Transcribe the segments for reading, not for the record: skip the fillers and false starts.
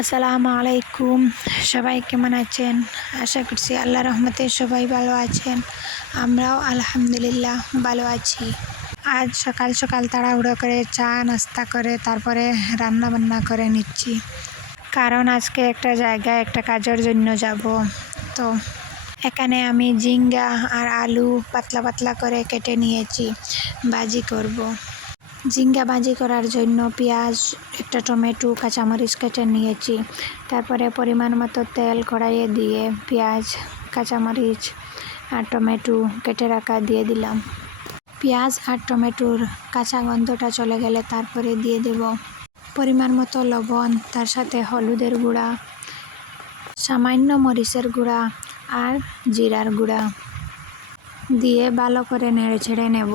আসসালামু আলাইকুম। সবাই কেমন আছেন? আশা করছি আল্লাহর রহমতে সবাই ভালো আছেন। আমরাও আলহামদুলিল্লাহ ভালো আছি। আজ সকাল সকাল তাড়াহুড়ো করে চা নাস্তা করে তারপরে রান্না বান্না করে নিচ্ছি, কারণ আজকে একটা জায়গায় একটা কাজের জন্য যাব। তো এখানে আমি ঝিঙ্গা আর আলু পাতলা পাতলা করে কেটে নিয়েছি, ভাজি করব। ঝিঙ্গা ভাজি করার জন্য পেঁয়াজ, একটা টমেটো, কাঁচামরিচ কেটে নিয়েছি। তারপরে পরিমাণ মতো তেল কড়াইয়ে দিয়ে পেঁয়াজ, কাঁচামরিচ আর টমেটো কেটে রাখা দিয়ে দিলাম। পেঁয়াজ আর টমেটোর কাঁচা গন্ধটা চলে গেলে তারপরে দিয়ে দেব পরিমাণ মতো লবণ, তার সাথে হলুদের গুঁড়া, সামান্য মরিচের গুঁড়া আর জিরার গুঁড়া দিয়ে ভালো করে নেড়ে ছেড়ে নেব।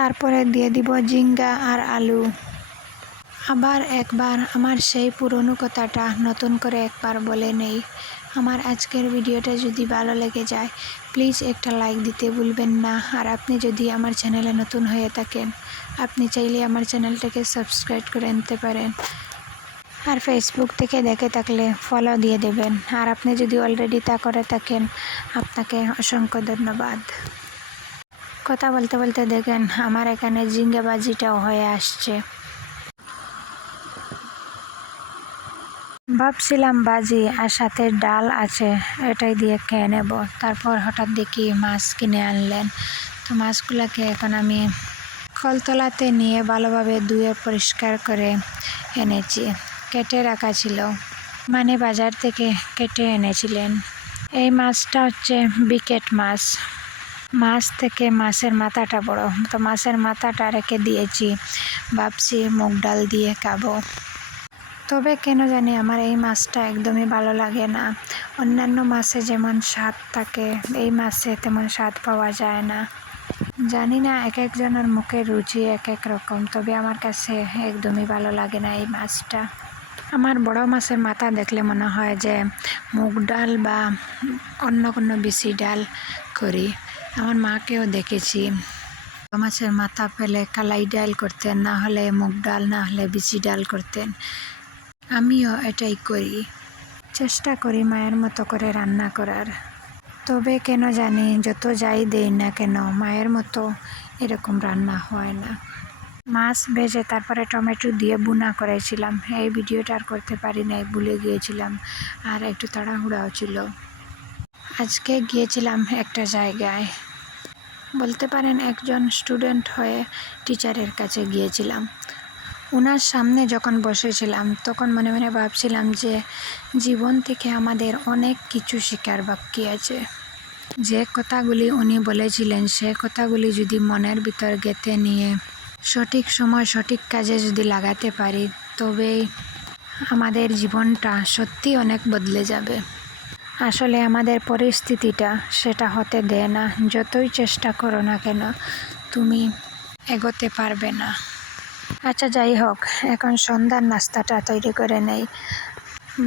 তারপরে দিয়ে দিব ঝিঙ্গা আর আলু। আবার একবার আমার সেই পুরনো কথাটা নতুন করে একবার বলে নেই। আমার আজকের ভিডিওটা যদি ভালো লেগে যায় প্লিজ একটা লাইক দিতে ভুলবেন না। আর আপনি যদি আমার চ্যানেলে নতুন হয়ে থাকেন আপনি চাইলে আমার চ্যানেলটাকে সাবস্ক্রাইব করে নিতে পারেন। আর ফেসবুক থেকে দেখে থাকলে ফলো দিয়ে দেবেন। আর আপনি যদি অলরেডি তা করে থাকেন আপনাকে অসংখ্য ধন্যবাদ। কথা বলতে বলতে দেখেন আমার এখানে ঝিঙ্গা ভাজিটাও হয়ে আসছে। ভাবছিলাম ভাজি আর সাথে ডাল আছে, এটাই দিয়ে খেয়ে নেব। তারপর হঠাৎ দেখি মাছ কিনে আনলেন। তো মাছগুলোকে এখন আমি কলতলাতে নিয়ে ভালোভাবে ধুয়ে পরিষ্কার করে এনেছি। কেটে রাখা ছিল, মানে বাজার থেকে কেটে এনেছিলেন। এই মাছটা হচ্ছে বিকেট মাছ। মাছ থেকে মাছের মাথাটা বড়, তো মাছের মাথাটা রেখে দিয়েছি। ভাবছি মুগ ডাল দিয়ে খাবো। তবে কেন জানি আমার এই মাছটা একদমই ভালো লাগে না। অন্যান্য মাছে যেমন স্বাদ থাকে এই মাছে তেমন স্বাদ পাওয়া যায় না। জানি না এক একজনের মুখের রুচি এক এক রকম, তবে আমার কাছে একদমই ভালো লাগে না এই মাছটা। আমার বড় মাছের মাথা দেখলে মনে হয় যে মুগ ডাল বা অন্য কোনো বিসি ডাল করি। আমার মাকেও দেখেছি মাছের মাথা পেলে কালাই ডাল করতেন, না হলে মুগ ডাল, না হলে বিসি ডাল করতেন। আমিও এটাই করি, চেষ্টা করি মায়ের মতো করে রান্না করার। তবে কেন জানি যত যাই দেই না কেন মায়ের মতো এরকম রান্না হয় না। মাছ ভেজে তারপরে টমেটো দিয়ে বুনা করেছিলাম, এই ভিডিওটা আর করতে পারি নাই, ভুলে গিয়েছিলাম। আর একটু তাড়াহুড়াও ছিল। আজকে গিয়েছিলাম একটা জায়গায়, বলতে পারেন একজন স্টুডেন্ট হয়ে টিচারের কাছে গিয়েছিলাম। ওনার সামনে যখন বসেছিলাম তখন মনে মনে ভাবছিলাম যে জীবন থেকে আমাদের অনেক কিছু শেখার বাকি আছে। যে কথাগুলি উনি বলেছিলেন সে কথাগুলি যদি মনের ভিতর গেঁথে নিয়ে সঠিক সময় সঠিক কাজে যদি লাগাতে পারি তবেই আমাদের জীবনটা সত্যি অনেক বদলে যাবে। আসলে আমাদের পরিস্থিতিটা সেটা হতে দেয় না। যতই চেষ্টা করো না কেন তুমি এগোতে পারবে না। আচ্ছা যাই হোক, এখন সন্ধ্যার নাস্তাটা তৈরি করে নেই।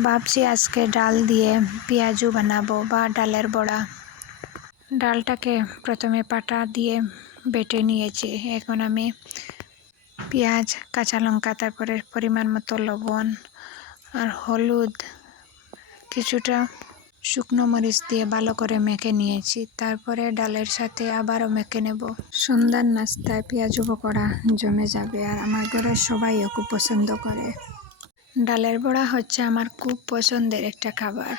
ভাবছি আজকে ডাল দিয়ে পেঁয়াজু বানাবো বা ডালের বড়া। ডালটাকে প্রথমে পাটা দিয়ে বেটে নিয়েছি। এখন আমি পেঁয়াজ, কাঁচা লঙ্কা, তারপরে পরিমাণ মতো লবণ আর হলুদ, কিছুটা শুকনো মরিচ দিয়ে ভালো করে মেখে নিয়েছি। তারপরে ডালের সাথে আবারও মেখে নেব। সন্ধ্যার নাস্তায় পেঁয়াজু পকোড়া জমে যাবে, আর আমার ঘরের সবাইও খুব পছন্দ করে। ডালের বড়া হচ্ছে আমার খুব পছন্দের একটা খাবার।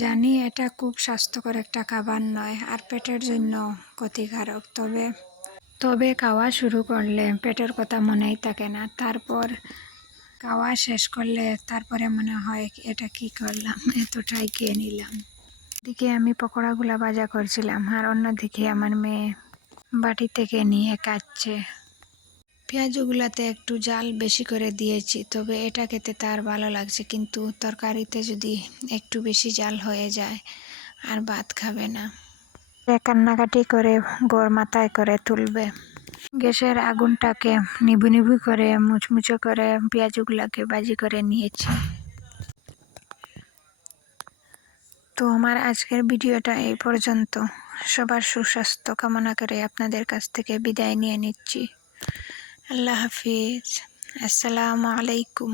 জানি এটা খুব স্বাস্থ্যকর একটা খাবার নয় আর পেটের জন্য ক্ষতিকারক, তবে খাওয়া শুরু করলে পেটের কথা মনেই থাকে না। তারপর খাওয়া শেষ করলে তারপরে মনে হয় এটা কি করলাম, এতটাই খেয়ে নিলাম। এদিকে আমি পকোড়াগুলা ভাজা করছিলাম আর অন্যদিকে আমার মেয়ে বাটি থেকে নিয়ে কাটছে। পেঁয়াজগুলাতে একটু জাল বেশি করে দিয়েছি, তবে এটা খেতে তার ভালো লাগছে, কিন্তু তরকারিতে যদি একটু বেশি জাল হয়ে যায় আর ভাত খাবে না। কান্নাকাটি করে গোড় মাথায় করে তুলবে। গ্যাসের আগুনটাকে নিভু নিভু করে মুচমুচো করে পেঁয়াজগুলাকে ভাজি করে নিয়েছি। তো আমার আজকের ভিডিওটা এই পর্যন্ত। সবার সুস্বাস্থ্য কামনা করে আপনাদের কাছ থেকে বিদায় নিয়ে নিচ্ছি। আল্লাহ হাফিজ। আসসালামু আলাইকুম।